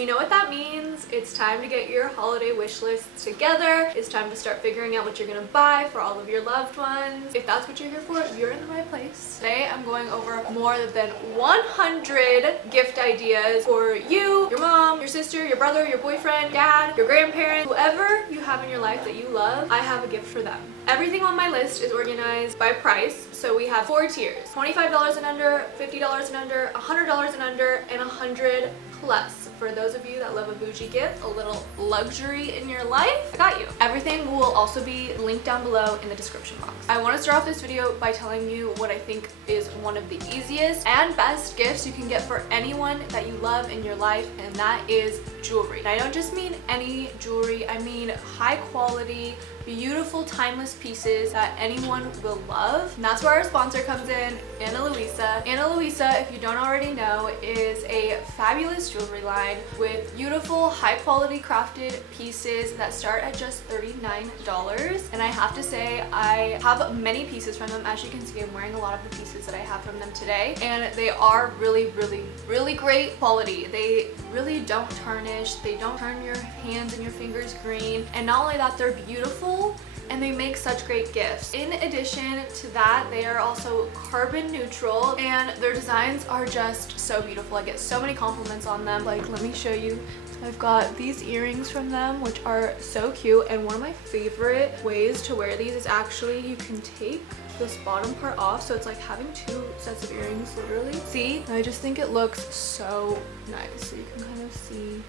you know what that means? It's time to get your holiday wish lists together. It's time to start figuring out what you're gonna buy for all of your loved ones. If that's what you're here for, you're in the right place. Today I'm going over more than 100 gift ideas for you, your mom, your sister, your brother, your boyfriend, dad, your grandparents, whoever you have in your life that you love. I have a gift for them. Everything on my list is organized by price. So we have 4 tiers: $25 and under, $50 and under, $100 and under, and $100 plus. For those of you that love a bougie gift, a little luxury in your life, I got you. Everything will also be linked down below in the description box. I want to start off this video by telling you what I think is one of the easiest and best gifts you can get for anyone that you love in your life, and that is jewelry. And I don't just mean any jewelry, I mean high quality, beautiful, timeless pieces that anyone will love. And that's where our sponsor comes in, Ana Luisa. Ana Luisa, if you don't already know, is a fabulous jewelry line with beautiful, high quality crafted pieces that start at just $39. And I have to say, I have many pieces from them. As you can see, I'm wearing a lot of the pieces that I have from them today, and they are really great quality. They really don't tarnish, they don't turn your hands and your fingers green, and not only that, they're beautiful and they make such great gifts. In addition to that, they are also carbon neutral and their designs are just so beautiful. I get so many compliments on them. Like, let me show you. I've got these earrings from them, which are so cute, and one of my favorite ways to wear these is actually you can take this bottom part off, so it's like having 2 sets of earrings literally. See, I just think it looks so nice, so you can kind of see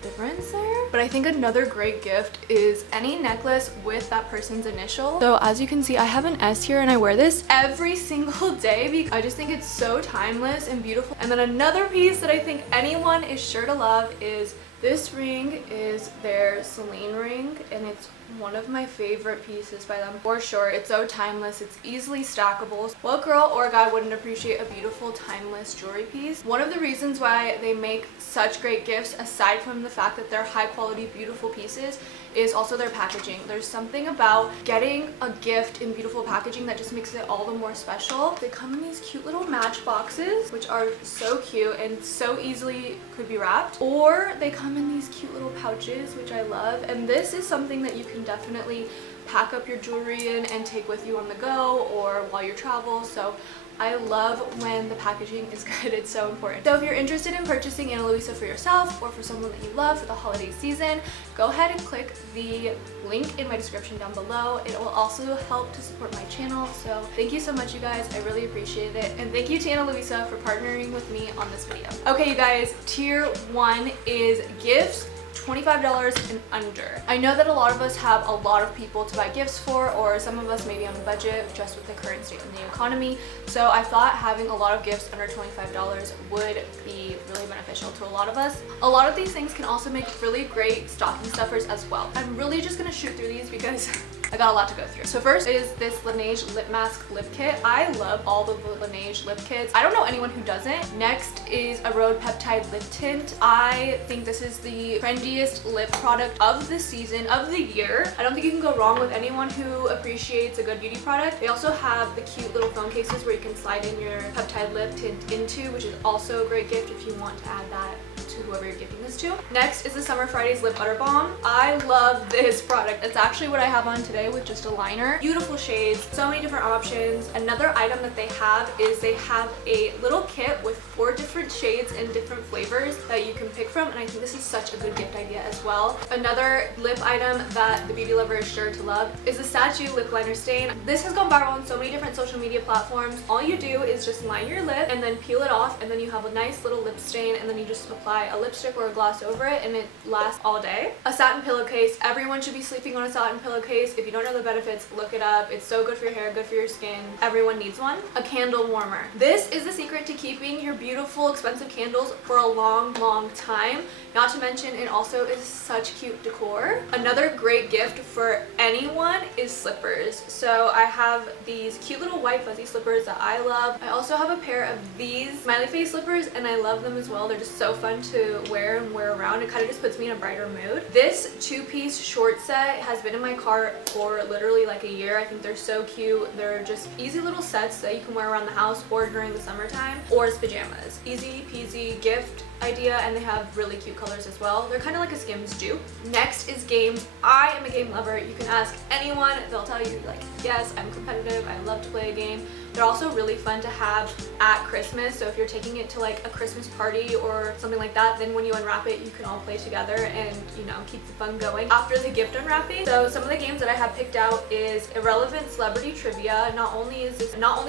difference there. But I think another great gift is any necklace with that person's initial. So as you can see, I have an S here and I wear this every single day because I just think it's so timeless and beautiful. And then another piece that I think anyone is sure to love is this ring. Is their Celine ring, and it's one of my favorite pieces by them for sure. It's so timeless, it's easily stackable. What girl or guy wouldn't appreciate a beautiful, timeless jewelry piece? One of the reasons why they make such great gifts, aside from the fact that they're high quality, beautiful pieces, is also their packaging. There's something about getting a gift in beautiful packaging that just makes it all the more special. They come in these cute little match boxes, which are so cute and so easily could be wrapped, or they come in these cute little pouches, which I love. And this is something that you can definitely pack up your jewelry in and take with you on the go or while you travel. So I love when the packaging is good. It's so important. So if you're interested in purchasing Ana Luisa for yourself or for someone that you love for the holiday season, go ahead and click the link in my description down below. It will also help to support my channel. So thank you so much, you guys. I really appreciate it. And thank you to Ana Luisa for partnering with me on this video. Okay, you guys, tier 1 is gifts $25 and under. I know that a lot of us have a lot of people to buy gifts for, or some of us may be on a budget just with the current state of the economy. So I thought having a lot of gifts under $25 would be really beneficial to a lot of us. A lot of these things can also make really great stocking stuffers as well. I'm really just gonna shoot through these because I got a lot to go through. So first is this Laneige Lip Mask Lip Kit. I love all of the Laneige lip kits. I don't know anyone who doesn't. Next is a Rhode Peptide Lip Tint. I think this is the trendiest lip product of the season, of the year. I don't think you can go wrong with anyone who appreciates a good beauty product. They also have the cute little phone cases where you can slide in your peptide lip tint into, which is also a great gift if you want to add that to whoever you're gifting this to. Next is the Summer Fridays Lip Butter Balm. I love this product. It's actually what I have on today with just a liner. Beautiful shades, so many different options. Another item that they have is they have a little kit with 4 different shades and different flavors that you can pick from, and I think this is such a good gift idea as well. Another lip item that the beauty lover is sure to love is the Statue Lip Liner Stain. This has gone viral on so many different social media platforms. All you do is just line your lip and then peel it off, and then you have a nice little lip stain, and then you just apply a lipstick or a gloss over it, and it lasts all day. A satin pillowcase. Everyone should be sleeping on a satin pillowcase. If you don't know the benefits, look it up. It's so good for your hair, good for your skin. Everyone needs one. A candle warmer. This is the secret to keeping your beautiful, expensive candles for a long time. Not to mention, it also is such cute decor. Another great gift for anyone is slippers. So I have these cute little white fuzzy slippers that I love. I also have a pair of these smiley face slippers, and I love them as well. They're just so fun to wear and wear around. It kind of just puts me in a brighter mood. This 2-piece short set has been in my cart for literally like a year. I think they're so cute. They're just easy little sets that you can wear around the house or during the summertime, or as pajamas. Easy peasy gift idea, and they have really cute colors as well. They're kind of like a Skims dupe. Next is games. I am a game lover. You can ask anyone, they'll tell you like, yes, I'm competitive, I love to play a game. They're also really fun to have at Christmas. So if you're taking it to like a Christmas party or something like that, then when you unwrap it, you can all play together and, you know, keep the fun going after the gift unwrapping. So some of the games that I have picked out is Irrelevant Celebrity Trivia. Not only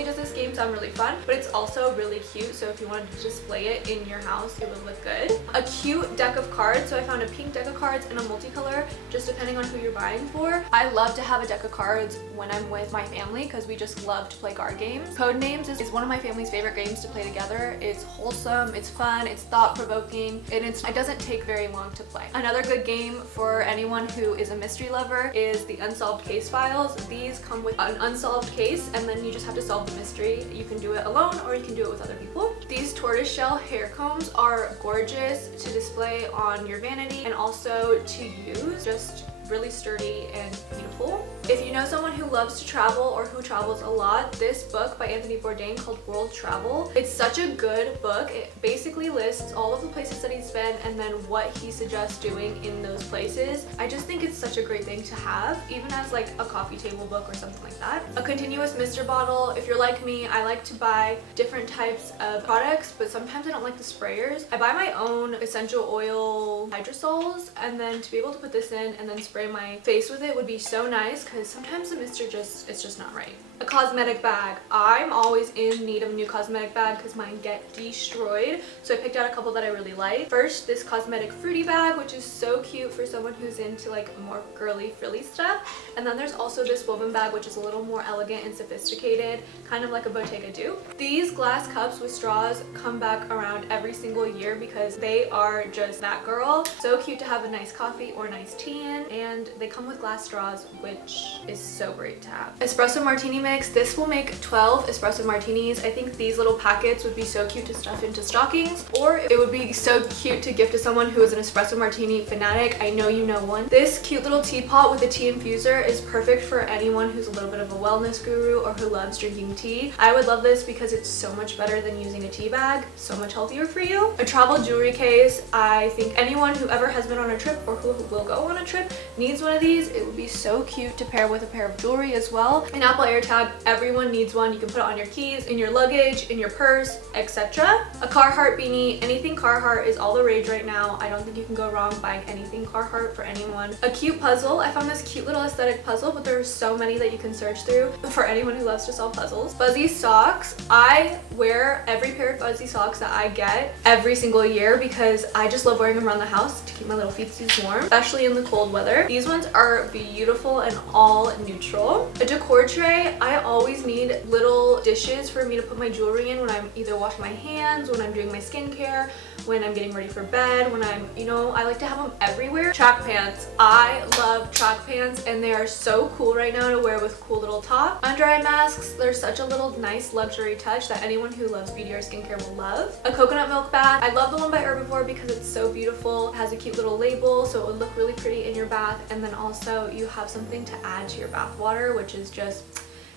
does this game sound really fun, but it's also really cute. So if you wanted to display it in your house, it would look good. A cute deck of cards. So I found a pink deck of cards and a multicolor, just depending on who you're buying for. I love to have a deck of cards when I'm with my family because we just love to play card games. Codenames is one of my family's favorite games to play together. It's wholesome, it's fun, it's thought-provoking, and it doesn't take very long to play. Another good game for anyone who is a mystery lover is the Unsolved Case Files. These come with an unsolved case, and then you just have to solve the mystery. You can do it alone or you can do it with other people. These tortoiseshell hair combs are gorgeous to display on your vanity and also to use. Just really sturdy and beautiful. If you know someone who loves to travel or who travels a lot, this book by Anthony Bourdain called World Travel, it's such a good book. It basically lists all of the places that he's been and then what he suggests doing in those places. I just think it's such a great thing to have, even as like a coffee table book or something like that. A continuous mister bottle. If you're like me, I like to buy different types of products, but sometimes I don't like the sprayers. I buy my own essential oil hydrosols, and then to be able to put this in and then spray my face with it would be so nice, because sometimes the mister it's just not right. A cosmetic bag. I'm always in need of a new cosmetic bag because mine get destroyed, so I picked out a couple that I really like. First, this cosmetic fruity bag, which is so cute for someone who's into like more girly frilly stuff. And then there's also this woven bag, which is a little more elegant and sophisticated, kind of like a Bottega dupe. These glass cups with straws come back around every single year because they are just that girl. So cute to have a nice coffee or nice tea in, and they come with glass straws, which is so great to have. Espresso martini mix. This will make 12 espresso martinis. I think these little packets would be so cute to stuff into stockings, or it would be so cute to gift to someone who is an espresso martini fanatic. I know you know one. This cute little teapot with a tea infuser is perfect for anyone who's a little bit of a wellness guru or who loves drinking tea. I would love this because it's so much better than using a tea bag, so much healthier for you. A travel jewelry case. I think anyone who ever has been on a trip or who will go on a trip needs one of these. It would be so cute to pair with a pair of jewelry as well. An Apple AirTag. Everyone needs one. You can put it on your keys, in your luggage, in your purse, etc. A Carhartt beanie. Anything Carhartt is all the rage right now. I don't think you can go wrong buying anything Carhartt for anyone. A cute puzzle. I found this cute little aesthetic puzzle, but there are so many that you can search through for anyone who loves to solve puzzles. Fuzzy socks. I wear every pair of fuzzy socks that I get every single year because I just love wearing them around the house to keep my little feetsies warm, especially in the cold weather. These ones are beautiful and all neutral. A decor tray. I always need little dishes for me to put my jewelry in when I'm either washing my hands, when I'm doing my skincare, when I'm getting ready for bed, when I'm, you know, I like to have them everywhere. Track pants. I love track pants and they are so cool right now to wear with cool little top. Under eye masks. They're such a little nice luxury touch that anyone who loves beauty or skincare will love. A coconut milk bath. I love the one by Herbivore because it's so beautiful. It has a cute little label so it would look really pretty in your bath, and then also you have something to add to your bath water, which is just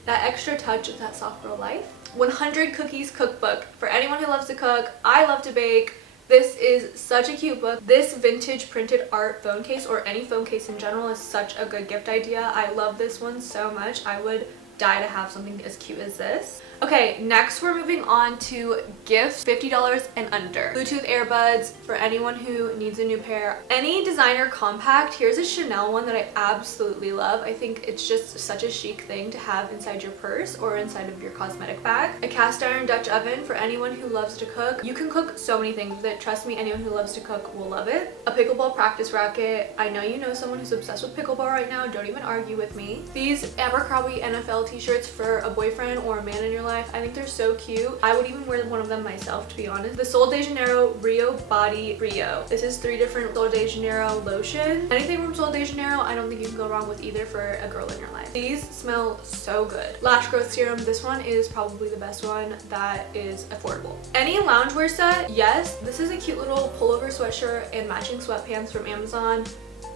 that extra touch of that soft girl life. 100 Cookies Cookbook. For anyone who loves to cook, I love to bake. This is such a cute book. This vintage printed art phone case, or any phone case in general, is such a good gift idea. I love this one so much. I would die to have something as cute as this. Okay, next we're moving on to gifts, $50 and under. Bluetooth earbuds for anyone who needs a new pair. Any designer compact. Here's a Chanel one that I absolutely love. I think it's just such a chic thing to have inside your purse or inside of your cosmetic bag. A cast iron Dutch oven for anyone who loves to cook. You can cook so many things with it. Trust me, anyone who loves to cook will love it. A pickleball practice racket. I know you know someone who's obsessed with pickleball right now. Don't even argue with me. These Abercrombie NFL t-shirts for a boyfriend or a man in your life. I think they're so cute. I would even wear one of them myself, to be honest. The Sol de Janeiro Rio Body Rio. This is 3 different Sol de Janeiro lotion. Anything from Sol de Janeiro, I don't think you can go wrong with either for a girl in your life. These smell so good. Lash growth serum. This one is probably the best one that is affordable. Any loungewear set? Yes. This is a cute little pullover sweatshirt and matching sweatpants from Amazon.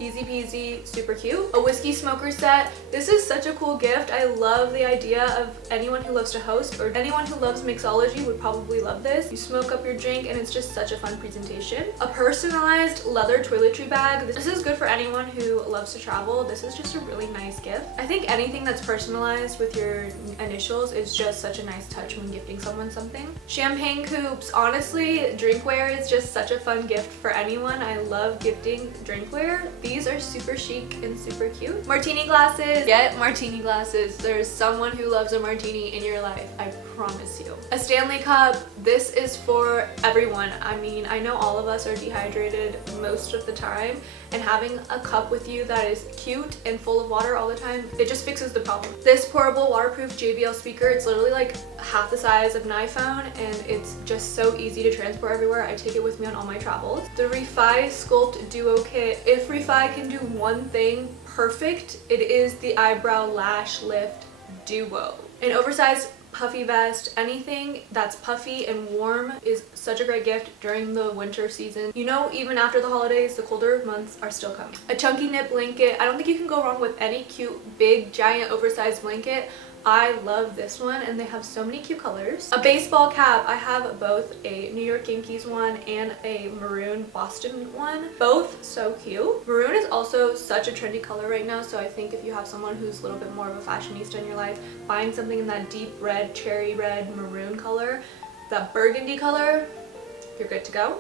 Easy peasy, super cute. A whiskey smoker set. This is such a cool gift. I love the idea of anyone who loves to host or anyone who loves mixology would probably love this. You smoke up your drink and it's just such a fun presentation. A personalized leather toiletry bag. This is good for anyone who loves to travel. This is just a really nice gift. I think anything that's personalized with your initials is just such a nice touch when gifting someone something. Champagne coupes. Honestly, drinkware is just such a fun gift for anyone. I love gifting drinkware. These are super chic and super cute. Martini glasses. Get martini glasses. There's someone who loves a martini in your life, I promise you. A Stanley cup. This is for everyone. I mean, I know all of us are dehydrated most of the time, and having a cup with you that is cute and full of water all the time, it just fixes the problem. This portable waterproof JBL speaker, it's literally like half the size of an iPhone and it's just so easy to transport everywhere. I take it with me on all my travels. The Refi Sculpt Duo Kit. If Refi can do one thing perfect, it is the eyebrow lash lift duo. An oversized puffy vest. Anything that's puffy and warm is such a great gift during the winter season. You know, even after the holidays, the colder months are still coming. A chunky knit blanket. I don't think you can go wrong with any cute, big, giant, oversized blanket. I love this one and they have so many cute colors. A baseball cap. I have both a New York Yankees one and a maroon Boston one. Both so cute. Maroon is also such a trendy color right now, so I think if you have someone who's a little bit more of a fashionista in your life, buying something in that deep red, cherry red, maroon color, that burgundy color, you're good to go.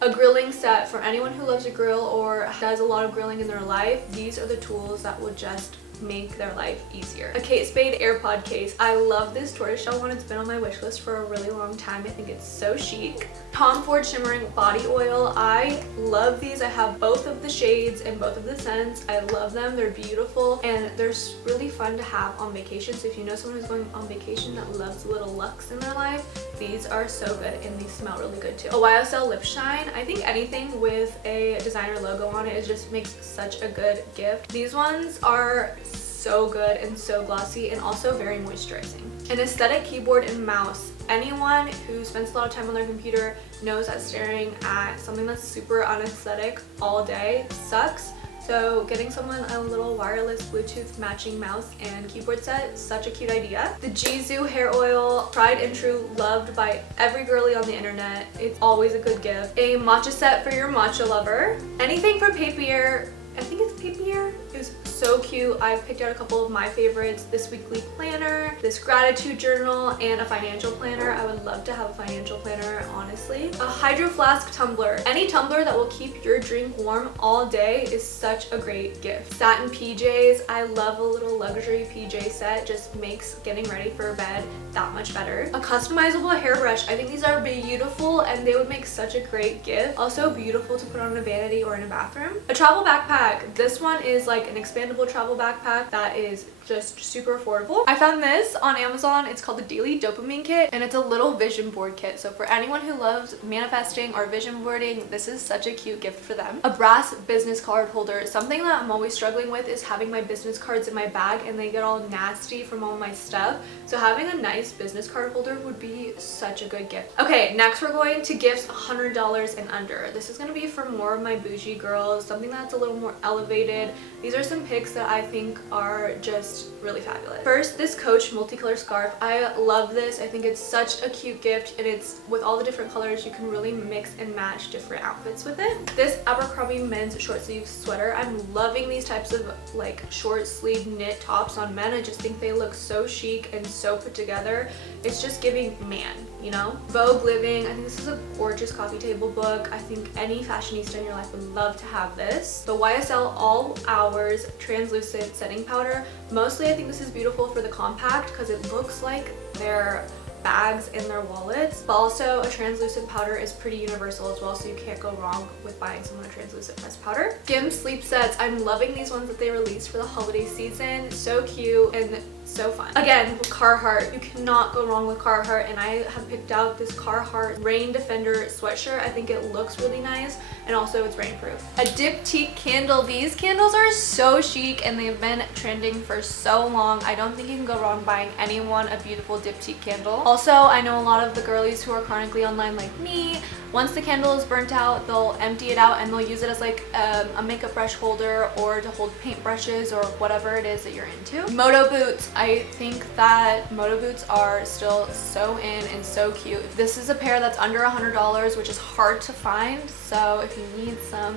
A grilling set. For anyone who loves a grill or does a lot of grilling in their life, these are the tools that would just make their life easier. A Kate Spade AirPod case. I love this tortoiseshell one. It's been on my wish list for a really long time. I think it's so chic. Tom Ford Shimmering Body Oil. I love these. I have both of the shades and both of the scents. I love them. They're beautiful and they're really fun to have on vacation. So if you know someone who's going on vacation that loves a little luxe in their life, these are so good and these smell really good too. A YSL Lip Shine. I think anything with a designer logo on it just makes such a good gift. These ones are so good and so glossy and also very moisturizing. An aesthetic keyboard and mouse. Anyone who spends a lot of time on their computer knows that staring at something that's super unaesthetic all day sucks. So getting someone a little wireless Bluetooth matching mouse and keyboard set, such a cute idea. The Jizu hair oil, tried and true, loved by every girly on the internet. It's always a good gift. A matcha set for your matcha lover. Anything from Papier. I think it's Papier. It was so cute. I've picked out a couple of my favorites. This weekly planner, this gratitude journal, and a financial planner. I would love to have a financial planner, honestly. A Hydro Flask tumbler. Any tumbler that will keep your drink warm all day is such a great gift. Satin PJs. I love a little luxury PJ set. Just makes getting ready for bed that much better. A customizable hairbrush. I think these are beautiful and they would make such a great gift. Also beautiful to put on a vanity or in a bathroom. A travel backpack. This one is like an expandable travel backpack that is just super affordable. I found this on Amazon. It's called the Daily Dopamine Kit and it's a little vision board kit. So for anyone who loves manifesting or vision boarding, this is such a cute gift for them. A brass business card holder. Something that I'm always struggling with is having my business cards in my bag and they get all nasty from all my stuff. So having a nice business card holder would be such a good gift. Okay, next we're going to gifts $100 and under. This is going to be for more of my bougie girls, something that's a little more elevated. These are some picks that I think are just really fabulous. First, this Coach multicolor scarf. I love this. I think it's such a cute gift and it's with all the different colors, you can really mix and match different outfits with it. This Abercrombie men's short sleeve sweater. I'm loving these types of like short sleeve knit tops on men. I just think they look so chic and so put together. It's just giving man, you know? Vogue Living. I think this is a gorgeous coffee table book. I think any fashionista in your life would love to have this. The YSL All Hours Translucent Setting Powder. Mostly I think this is beautiful for the compact because it looks like their bags and their wallets, but also a translucent powder is pretty universal as well, so you can't go wrong with buying someone a translucent pressed powder. Skims sleep sets. I'm loving these ones that they released for the holiday season. So cute and so fun. Again, with Carhartt, you cannot go wrong with Carhartt, and I have picked out this Carhartt Rain Defender sweatshirt. I think it looks really nice and also it's rainproof. A diptyque candle. These candles are so chic and they've been trending for so long. I don't think you can go wrong buying anyone a beautiful diptyque candle. Also, I know a lot of the girlies who are chronically online like me, once the candle is burnt out, they'll empty it out and they'll use it as like a makeup brush holder or to hold paintbrushes or whatever it is that you're into. Moto boots. I think that moto boots are still so in and so cute. This is a pair that's under $100, which is hard to find. So if you need some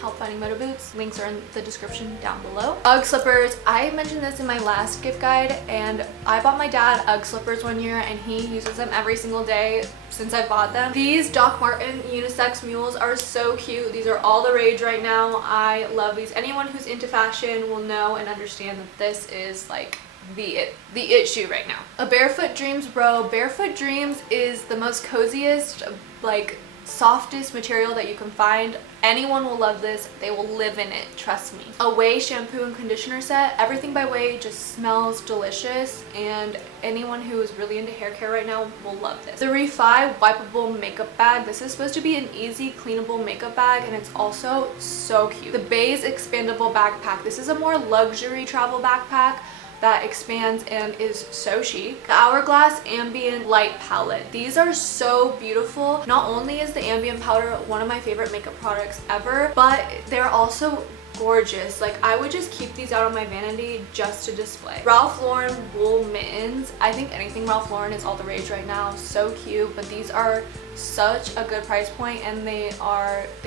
help finding moto boots, links are in the description down below. UGG slippers. I mentioned this in my last gift guide, and I bought my dad UGG slippers one year and he uses them every single day since I bought them. These Doc Marten unisex mules are so cute. These are all the rage right now. I love these. Anyone who's into fashion will know and understand that this is like the it shoe right now. A Barefoot Dreams robe. Barefoot Dreams is the most coziest, like softest material that you can find. Anyone will love this. They will live in it, trust me. A Way shampoo and conditioner set. Everything by Way just smells delicious, and anyone who is really into hair care right now will love this. The Refi wipeable makeup bag. This is supposed to be an easy cleanable makeup bag, and it's also so cute. The Baze expandable backpack. This is a more luxury travel backpack that expands and is so chic. The Hourglass Ambient Light Palette. These are so beautiful. Not only is the ambient powder one of my favorite makeup products ever, but they're also gorgeous. Like, I would just keep these out on my vanity just to display. Ralph Lauren wool mittens. I think anything Ralph Lauren is all the rage right now. So cute, but these are such a good price point, and they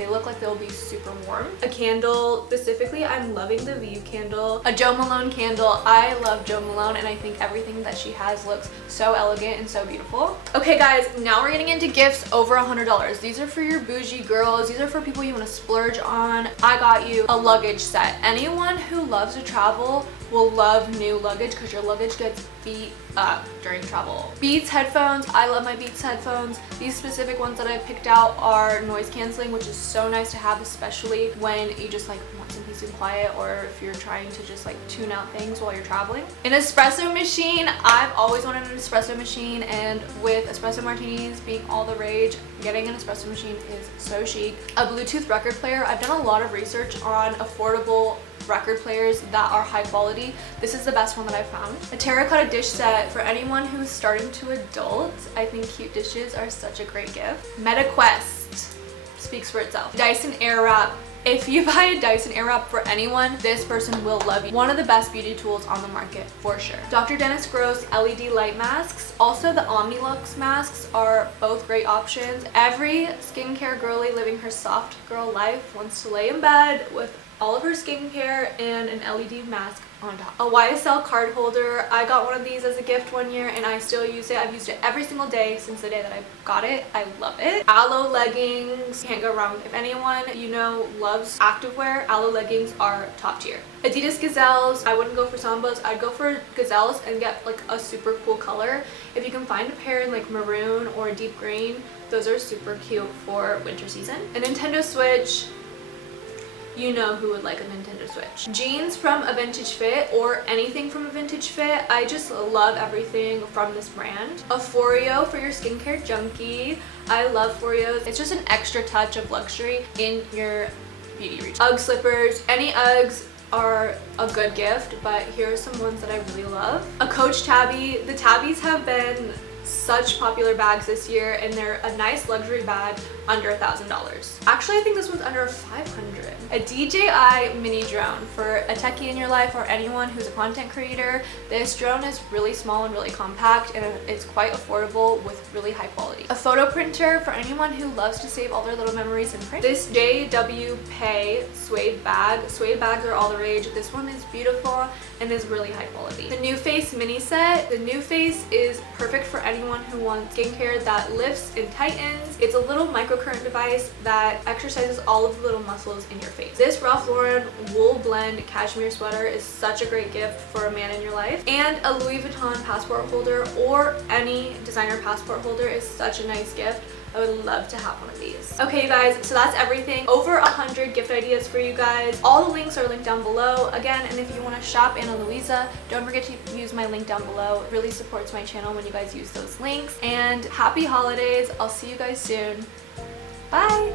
look like they'll be super warm. A candle, specifically I'm loving the View candle. A Jo Malone candle. I love Jo Malone, and I think everything that she has looks so elegant and so beautiful. Okay guys, now we're getting into gifts over $100. These are for your bougie girls. These are for people you want to splurge on. I got you a luggage set. Anyone who loves to travel will love new luggage because your luggage gets beat up during travel. Beats headphones. I love my Beats headphones. These specific ones that I picked out are noise canceling, which is so nice to have, especially when you just like want some peace and quiet, or if you're trying to just like tune out things while you're traveling. An espresso machine. I've always wanted an espresso machine, and with espresso martinis being all the rage, getting an espresso machine is so chic. A Bluetooth record player. I've done a lot of research on affordable record players that are high quality. This is the best one that I found. A terracotta dish set. For anyone who's starting to adult, I think cute dishes are such a great gift. MetaQuest speaks for itself. Dyson Airwrap. If you buy a Dyson Airwrap for anyone, this person will love you. One of the best beauty tools on the market for sure. Dr. Dennis Gross LED light masks. Also, the Omnilux masks are both great options. Every skincare girly living her soft girl life wants to lay in bed with all of her skincare and an LED mask on top. A YSL card holder. I got one of these as a gift one year and I still use it. I've used it every single day since the day that I got it. I love it. Aloe leggings. Can't go wrong. If anyone you know loves activewear, Aloe leggings are top tier. Adidas Gazelles. I wouldn't go for Sambas. I'd go for Gazelles and get like a super cool color. If you can find a pair in like maroon or deep green, those are super cute for winter season. A Nintendo Switch. You know who would like a Nintendo Switch. Jeans from a Vintage Fit, or anything from a Vintage Fit. I just love everything from this brand. A Foreo for your skincare junkie. I love Foreos. It's just an extra touch of luxury in your beauty routine. UGG slippers. Any Uggs are a good gift, but here are some ones that I really love. A Coach Tabby. The Tabbies have been such popular bags this year, and they're a nice luxury bag under $1,000. Actually, I think this one's under $500. A DJI mini drone for a techie in your life or anyone who's a content creator. This drone is really small and really compact, and it's quite affordable with really high quality. A photo printer for anyone who loves to save all their little memories in print. This JW Pay suede bag. Suede bags are all the rage. This one is beautiful and is really high quality. The NuFace mini set. The NuFace is perfect for anyone who wants skincare that lifts and tightens. It's a little microcurrent device that exercises all of the little muscles in your face. This Ralph Lauren wool blend cashmere sweater is such a great gift for a man in your life. And a Louis Vuitton passport holder, or any designer passport holder, is such a nice gift. I would love to have one of these. Okay, you guys, so that's everything. Over 100 gift ideas for you guys. All the links are linked down below. Again, and if you want to shop Ana Luisa, don't forget to use my link down below. It really supports my channel when you guys use those links. And happy holidays. I'll see you guys soon. Bye!